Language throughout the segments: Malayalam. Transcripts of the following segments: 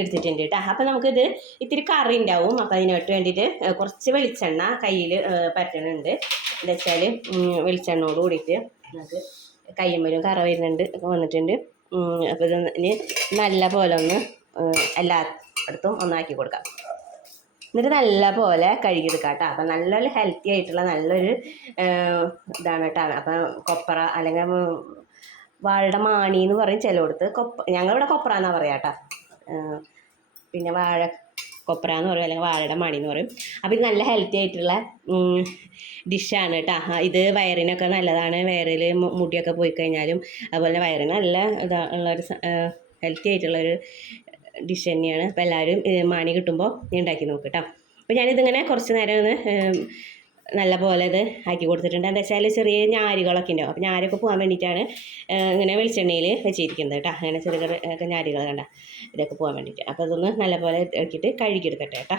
എടുത്തിട്ടുണ്ട് കേട്ടോ അപ്പം നമുക്കിത് ഇത്തിരി കറി ഉണ്ടാവും. അപ്പം അതിനായിട്ട് വേണ്ടിയിട്ട് കുറച്ച് വെളിച്ചെണ്ണ കയ്യിൽ പറ്റണുണ്ട് എന്താ വെച്ചാൽ വെളിച്ചെണ്ണയോട് കൂടിയിട്ട് നമുക്ക് കയ്യുമ്പലും കറ വരുന്നുണ്ട് വന്നിട്ടുണ്ട്. അപ്പോൾ ഇത് ഇനി നല്ല പോലെ ഒന്ന് എല്ലായിടത്തും ഒന്നാക്കി കൊടുക്കാം. എന്നിട്ട് നല്ല പോലെ കഴുകിയെടുക്കാം കേട്ടോ അപ്പം നല്ലൊരു ഹെൽത്തി ആയിട്ടുള്ള നല്ലൊരു ഇതാണ് കേട്ടോ അപ്പം കൊപ്ര അല്ലെങ്കിൽ വാഴയുടെ മാണി എന്ന് പറയും ചിലയിടത്ത്. കൊപ്പ ഞങ്ങളിവിടെ കൊപ്ര എന്നാണ് പറയാം കേട്ടോ പിന്നെ വാഴ കൊപ്ര എന്ന് പറയും അല്ലെങ്കിൽ വാഴയുടെ മണി എന്ന് പറയും. അപ്പോൾ ഇത് നല്ല ഹെൽത്തി ആയിട്ടുള്ള ഡിഷാണ് കേട്ടോ ഇത് വയറിനൊക്കെ നല്ലതാണ്. വയറിൽ മുടിയൊക്കെ പോയി കഴിഞ്ഞാലും അതുപോലെ വയറിന് നല്ല ഇതാ ഉള്ളൊരു ഹെൽത്തി ആയിട്ടുള്ളൊരു ഡിഷ് തന്നെയാണ്. അപ്പോൾ എല്ലാവരും മാണി കിട്ടുമ്പോൾ ഉണ്ടാക്കി നോക്ക് കേട്ടോ അപ്പോൾ ഞാനിതിങ്ങനെ കുറച്ച് നേരം ഒന്ന് നല്ല പോലെ ഇത് ആക്കി കൊടുത്തിട്ടുണ്ട്. എന്താ വെച്ചാൽ ചെറിയ ഞാരുകളൊക്കെ ഉണ്ടാവും. അപ്പോൾ ഞാരൊക്കെ പോകാൻ വേണ്ടിയിട്ടാണ് ഇങ്ങനെ വെളിച്ചെണ്ണയിൽ വെച്ചിരിക്കുന്നത് കേട്ടോ. അങ്ങനെ ചെറിയ ചെറിയ ഞാരുകൾ കണ്ട. ഇതൊക്കെ പോകാൻ വേണ്ടിയിട്ട്. അപ്പോൾ അതൊന്ന് നല്ല പോലെ ഇറക്കിയിട്ട് കഴുകിയെടുക്കട്ടെ കേട്ടോ.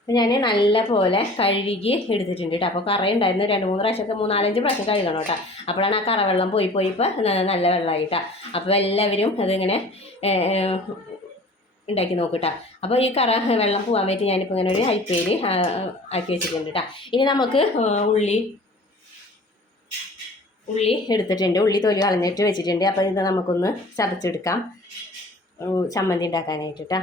അപ്പോൾ ഞാൻ നല്ല പോലെ കഴുകി എടുത്തിട്ടുണ്ട് കേട്ടോ. അപ്പോൾ കറ ഉണ്ടായിരുന്നു. രണ്ട് മൂന്ന് പ്രാവശ്യമൊക്കെ മൂന്നാലഞ്ച് പ്രാവശ്യം കഴുകണം കേട്ടോ. അപ്പോഴാണ് ആ കറ വെള്ളം പോയി പോയി ഇപ്പോൾ നല്ല വെള്ളമായിട്ടാണ് അപ്പോൾ എല്ലാവരും അതിങ്ങനെ ഉണ്ടാക്കി നോക്കട്ടാ. അപ്പോൾ ഈ കറ വെള്ളം പോകാൻ വേണ്ടി ഞാനിപ്പോൾ ഇങ്ങനെ ഒരു അരിപ്പയിൽ ആക്കി വെച്ചിട്ടുണ്ട് കേട്ടോ ഇനി നമുക്ക് ഉള്ളി ഉള്ളി എടുത്തിട്ടുണ്ട്. ഉള്ളി തൊലി കളഞ്ഞിട്ട് വെച്ചിട്ടുണ്ട്. അപ്പോൾ ഇത് നമുക്കൊന്ന് ചതച്ചെടുക്കാം. ചമ്മന്തി ഉണ്ടാക്കാനായിട്ട് കേട്ടോ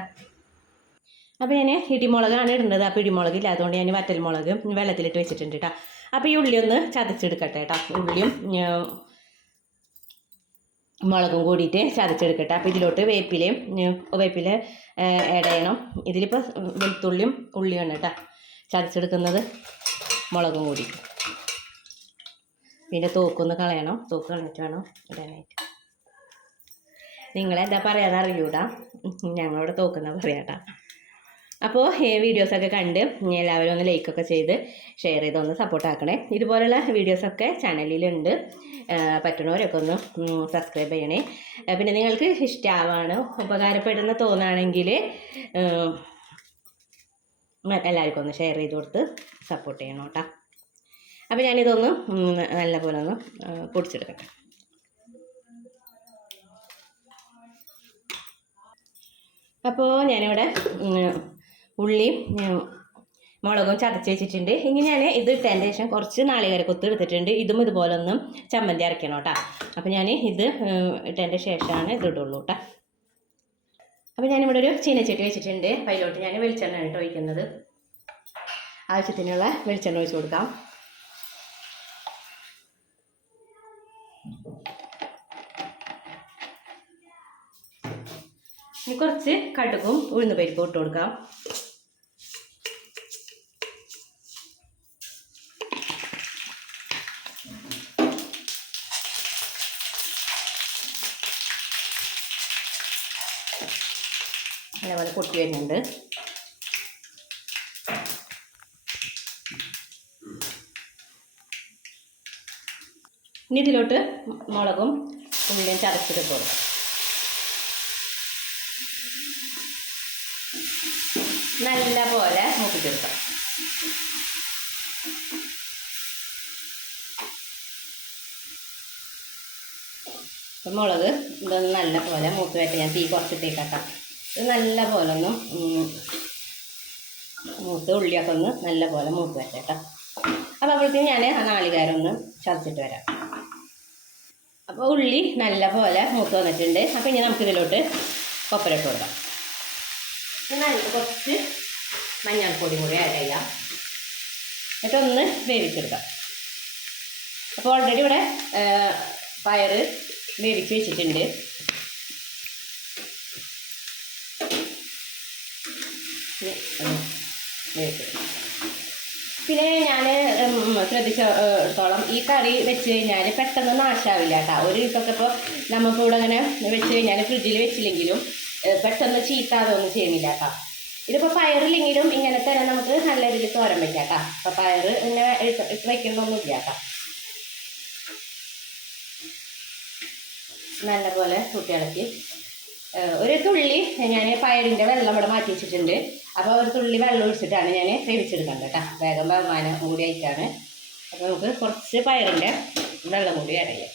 അപ്പോൾ ഞാൻ ഇടിമുളകാണ് ഇടേണ്ടത് അപ്പോൾ ഇടിമുളക് ഇല്ലാത്തതുകൊണ്ട് ഞാൻ വറ്റൽമുളക് വെള്ളത്തിലിട്ട് വെച്ചിട്ടുണ്ട് കേട്ടോ അപ്പോൾ ഈ ഉള്ളി ഒന്ന് ചതച്ചെടുക്കട്ടെ കേട്ടോ ഉള്ളിയും മുളകും കൂടിയിട്ട് ചതച്ചെടുക്കട്ടെ. അപ്പോൾ ഇതിലോട്ട് വേപ്പിലയും വേപ്പില ആഡ് ചെയ്യണം. ഇതിലിപ്പോൾ വെളുത്തുള്ളിയും ഉള്ളിയാണ് കേട്ടോ ചതച്ചെടുക്കുന്നത് മുളകും കൂടി. പിന്നെ തോക്കൊന്ന് കളയണം. തോക്ക് കളഞ്ഞിട്ട് വേണം ഇടാനായിട്ട്. നിങ്ങളെന്താ പറയാതെ അറിയൂടാ. ഞങ്ങളിവിടെ തോക്കുന്ന പറയാട്ടാ അപ്പോൾ വീഡിയോസൊക്കെ കണ്ട് എല്ലാവരും ഒന്ന് ലൈക്കൊക്കെ ചെയ്ത് ഷെയർ ചെയ്ത് ഒന്ന് സപ്പോർട്ട് ആക്കണേ. ഇതുപോലുള്ള വീഡിയോസൊക്കെ ചാനലിലുണ്ട്. പറ്റുന്നവരൊക്കെ ഒന്ന് സബ്സ്ക്രൈബ് ചെയ്യണേ. പിന്നെ നിങ്ങൾക്ക് ഇഷ്ടമാവാണ് ഉപകാരപ്പെടുന്ന തോന്നുകയാണെങ്കിൽ എല്ലാവർക്കും ഒന്ന് ഷെയർ ചെയ്ത് കൊടുത്ത് സപ്പോർട്ട് ചെയ്യണം കേട്ടോ. അപ്പോൾ ഞാനിതൊന്ന് നല്ലപോലെ ഒന്ന് പൊടിച്ചെടുക്കട്ടെ. അപ്പോൾ ഞാനിവിടെ ഉള്ളിയും മുളകും ചതച്ച് വെച്ചിട്ടുണ്ട്. ഞാൻ ഇത് ഇട്ടതിന് ശേഷം കുറച്ച് നാളികേര കൊത്ത് എടുത്തിട്ടുണ്ട്. ഇതും ഇതുപോലെ ഒന്ന് ചമ്മന്തി അരയ്ക്കണം കേട്ടോ അപ്പോൾ ഞാൻ ഇത് ഇട്ടതിന്റെ ശേഷമാണ് ഇത് ഇടുള്ളൂ കേട്ടോ അപ്പോൾ ഞാനിവിടെ ഒരു ചീനച്ചട്ടി വെച്ചിട്ടുണ്ട്. അതിലോട്ട് ഞാൻ വെളിച്ചെണ്ണ കേട്ടോ ഒഴിക്കുന്നത്. ആവശ്യത്തിനുള്ള വെളിച്ചെണ്ണ ഒഴിച്ച് കൊടുക്കാം. ഇനി കുറച്ച് കടുകും ഉഴുന്ന് പരിപ്പും ഇട്ട് കൊടുക്കാം. അതേപോലെ പൊട്ടി വരുന്നുണ്ട്. ഇനി ഇതിലോട്ട് മുളകും ഉള്ളിയും ചതച്ചിട്ട് കൊടുക്കാം നല്ല പോലെ മൂപ്പിച്ചെടുക്കാം മുളക് ഇതൊന്ന് നല്ല പോലെ മൂത്ത് വെക്കാം ഞാൻ തീ കുറച്ചിട്ടേക്കാം ഇത് നല്ല പോലെ ഒന്ന് മൂത്ത് ഉള്ളിയൊക്കെ ഒന്ന് നല്ല പോലെ മൂത്ത് വരട്ടെ കേട്ടോ. അപ്പോൾ അപ്പോഴത്തേക്കും ഞാൻ ആ ഒന്ന് ചതച്ചിട്ട് വരാം. അപ്പോൾ ഉള്ളി നല്ല പോലെ മൂത്ത് വന്നിട്ടുണ്ട്. അപ്പോൾ ഇനി നമുക്ക് ഇതിലോട്ട് കൊപ്പരട്ട് കൊടുക്കാം. നല്ല കുറച്ച് മഞ്ഞൾപ്പൊടി കൂടി ആഡ് ചെയ്യാം. എന്നിട്ട് ഒന്ന് വേവിച്ചെടുക്കാം. അപ്പോൾ ഓൾറെഡി ഇവിടെ പയർ വേവിച്ച് വെച്ചിട്ടുണ്ട് ഇനി ഒന്ന് പിന്നെ ഞാൻ ശ്രദ്ധിച്ചിടത്തോളം ഈ കറി വെച്ച് കഴിഞ്ഞാൽ പെട്ടെന്ന് നാശാവില്ല കേട്ടോ ഒരു ദിവസമൊക്കെ ഇപ്പോൾ നമ്മളിപ്പോൾ ഇവിടെ അങ്ങനെ വെച്ച് കഴിഞ്ഞാൽ ഫ്രിഡ്ജിൽ വെച്ചില്ലെങ്കിലും പെട്ടെന്ന് ചീത്താതൊന്നും ചെയ്യുന്നില്ല കേട്ടോ ഇതിപ്പോൾ പയറില്ലെങ്കിലും ഇങ്ങനെ തന്നെ നമുക്ക് നല്ല രീതിയിൽ തോരൻ വയ്ക്കാം കേട്ടോ അപ്പോൾ പയർ ഇങ്ങനെ ഇട്ട് വയ്ക്കണമെന്നൊന്നുമില്ല കേട്ടോ നല്ലപോലെ പോലെ കുട്ടികളക്ക് ഒരു തുള്ളി ഞാൻ പയറിന്റെ വെള്ളം ഇവിടെ മാറ്റി വെച്ചിട്ടുണ്ട്. അപ്പോൾ ഒരു തുള്ളി വെള്ളം ഒഴിച്ചിട്ടാണ് ഞാൻ വേവിച്ചെടുക്കുന്നത് കേട്ടോ. വേഗം ബഹുമാനം കൂടി അയക്കാണ്. അപ്പോൾ നമുക്ക് കുറച്ച് പയറിന്റെ വെള്ളം കൂടി അടയാം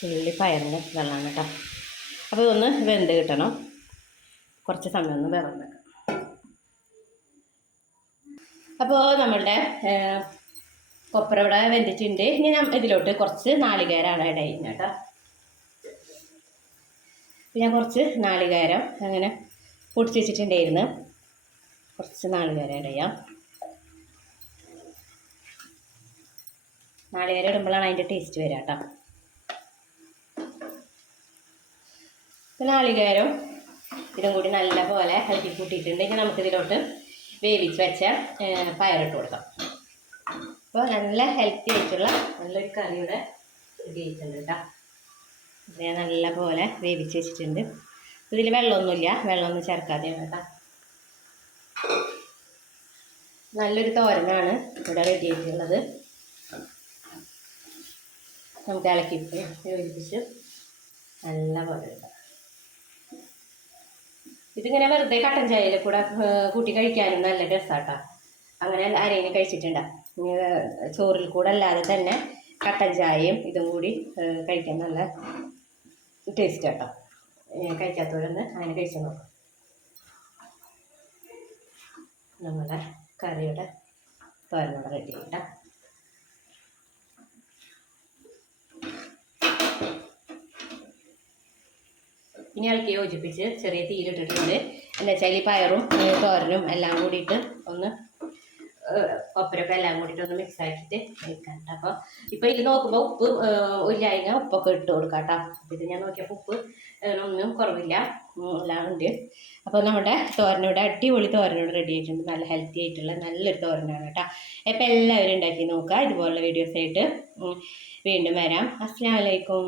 തുള്ളി പയറിന്റെ വെള്ളമാണ് കേട്ടോ. അപ്പോൾ ഇതൊന്ന് വെന്ത് കിട്ടണം. കുറച്ച് സമയം ഒന്ന് വേറെ അപ്പോൾ നമ്മളുടെ ഏഹ്, കൊപ്പര ഇവിടെ വെന്തിട്ടുണ്ട്. ഇനി ഇതിലോട്ട് കുറച്ച് നാളികേരാണ് ഇട ചെയ്യുന്നത് കേട്ടോ. പിന്നെ കുറച്ച് നാളികേരം അങ്ങനെ പൊടിച്ച് വെച്ചിട്ടുണ്ടായിരുന്നു. കുറച്ച് നാളികേരം ഇട ചെയ്യാം. നാളികേരം ഇടുമ്പോഴാണ് അതിന്റെ ടേസ്റ്റ് വരിക കേട്ടോ. നാളികേരം ഇതും കൂടി നല്ല പോലെ ഇളക്കി കൂട്ടിയിട്ടുണ്ട്. ഇനി നമുക്കിതിലോട്ട് വേവിച്ച് വെച്ച പയറിട്ട് കൊടുക്കാം. അപ്പോൾ നല്ല ഹെൽത്തി ആയിട്ടുള്ള നല്ലൊരു കറിയുടെ റെഡി ആയിട്ടുണ്ട് കേട്ടോ. ഞാൻ നല്ല പോലെ വേവിച്ച് വെച്ചിട്ടുണ്ട്. ഇതിൽ വെള്ളമൊന്നുമില്ല. വെള്ളമൊന്നും ചേർക്കാതെയാണ് കേട്ടോ. നല്ലൊരു തോരനാണ് ഇവിടെ റെഡി ആയിട്ടുള്ളത്. നമുക്ക് ഇളക്കി യോജിപ്പിച്ച് നല്ല പോലെ ഇതിങ്ങനെ വെറുതെ കട്ടൻ ചായയിൽ കൂടെ കൂട്ടി കഴിക്കാനും നല്ല രസമാട്ടോ അങ്ങനെ ആരെങ്കിലും കഴിച്ചിട്ടുണ്ടോ? ഇനി, ചോറിൽ കൂടെ അല്ലാതെ തന്നെ കട്ടൻ ചായയും ഇതും കൂടി കഴിക്കാൻ നല്ല ടേസ്റ്റ് കേട്ടോ കഴിക്കാത്തവരൊന്ന് അങ്ങനെ കഴിച്ചു നോക്കാം. നമ്മുടെ കറിയുടെ തോരനോട് റെഡി ആയിട്ടാ. ഇനി ഇളക്കി യോജിപ്പിച്ച് ചെറിയ തീയിലിട്ടിട്ടുണ്ട്. എന്താ വെച്ചാൽ ഈ പയറും തോരനും എല്ലാം കൂടിയിട്ട് ഒന്ന് ഒപ്പരൊക്കെ എല്ലാം കൂടിയിട്ട് ഒന്ന് മിക്സ് ആക്കിയിട്ട് വെക്കാം കേട്ടോ അപ്പോൾ ഇപ്പോൾ ഇത് നോക്കുമ്പോൾ ഉപ്പ് ഏ, ഇല്ലായ്മ ഉപ്പൊക്കെ ഇട്ട് കൊടുക്കാം കേട്ടോ ഇത് ഞാൻ നോക്കിയപ്പോൾ ഉപ്പ് ഒന്നും കുറവില്ല. എല്ലാം ഉണ്ട്. അപ്പോൾ നമ്മുടെ തോരനോട് അടിപൊളി തോരനോട് റെഡി ആയിട്ടുണ്ട്. നല്ല ഹെൽത്തി ആയിട്ടുള്ള നല്ലൊരു തോരനാണ് കേട്ടോ അപ്പോൾ എല്ലാവരും ഉണ്ടാക്കി നോക്കുക. ഇതുപോലുള്ള വീഡിയോസ് ആയിട്ട് വീണ്ടും വരാം. അസ്സാം വലൈക്കും